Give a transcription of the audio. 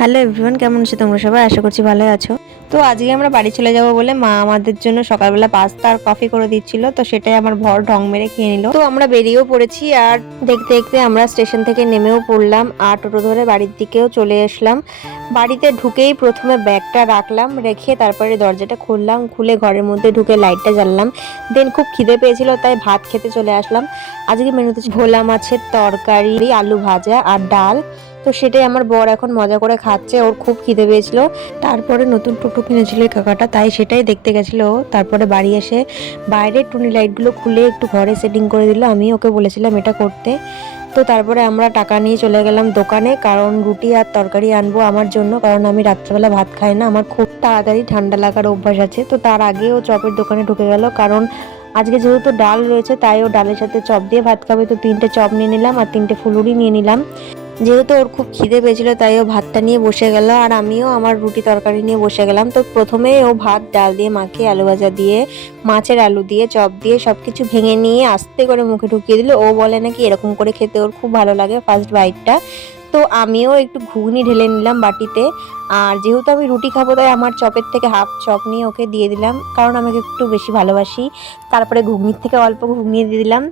Hello everyone, কেমন আছো তোমরা সবাই? আশা করছি ভালো আছো। তো আজকে আমরা বাড়ি চলে যাব বলে মা আমাদের জন্য সকালবেলা পাস্তা আর কফি করে দিচ্ছিল, তো সেটাই আমার ভর ঢং মেরে খেয়ে নিল। তো আমরা বেরিয়েও পড়েছি আর দেখতে দেখতে আমরা স্টেশন থেকে নেমেও পড়লাম আর টোটো ধরে বাড়ির দিকেও চলে আসলাম। বাড়িতে ঢুকেই প্রথমে ব্যাগটা রাখলাম, রেখে তারপরে দরজাটা খুললাম, খুলে ঘরের মধ্যে ঢুকে লাইটটা জ্বাললাম। দেন খুব খিদে পেয়েছিল তাই ভাত খেতে চলে আসলাম। আজকে মেনুতে ভোলা মাছের তরকারি, আলু ভাজা আর ডাল। তো সেটাই আমার বর এখন মজা করে খাচ্ছে, ওর খুব খিদে পেয়েছিল। তারপরে নতুন টোটো কিনেছিল এই কাকাটা, তাই সেটাই দেখতে গেছিল। তারপরে বাড়ি এসে বাইরের টুনি লাইটগুলো খুলে একটু ঘরে সেটিং করে দিল, আমি ওকে বলেছিলাম এটা করতে। তো তারপরে আমরা টাকা নিয়ে চলে গেলাম দোকানে, কারণ রুটি আর তরকারি আনবো আমার জন্য, কারণ আমি রাত্রেবেলা ভাত খাই না, আমার খুব তাড়াতাড়ি ঠান্ডা লাগার অভ্যাস আছে। তো তার আগে ও চপের দোকানে ঢুকে গেল, কারণ আজকে যেহেতু ডাল রয়েছে তাই ও ডালের সাথে চপ দিয়ে ভাত খাবে। তো 3টে চপ নিয়ে নিলাম আর 3টে ফুলুরি নিয়ে নিলাম। যেহেতু ওর খুব খিদে পেয়েছিল তাই ও ভাতটা নিয়ে বসে গেল আর আমিও আমার রুটি তরকারি নিয়ে বসে গেলাম। তো প্রথমে ও ভাত ডাল দিয়ে মাখিয়ে আলু ভাজা দিয়ে মাছের আলু দিয়ে চপ দিয়ে সবকিছু ভেঙে নিয়ে আস্তে করে মুখে ঢুকিয়ে দিল। ও বলে নাকি এরকম করে খেতে ওর খুব ভালো লাগে ফার্স্ট বাইটটা। তো আমিও একটু ঘুগনি ঢেলে নিলাম বাটিতে। আর যেহেতু আমি রুটি খাবো তাই আমার চপের থেকে হাফ চপ নিয়ে ওকে দিয়ে দিলাম, কারণ আমাকে একটু বেশি ভালোবাসি। তারপরে ঘুগনির থেকে অল্প ঘুগনি দিয়ে দিলাম।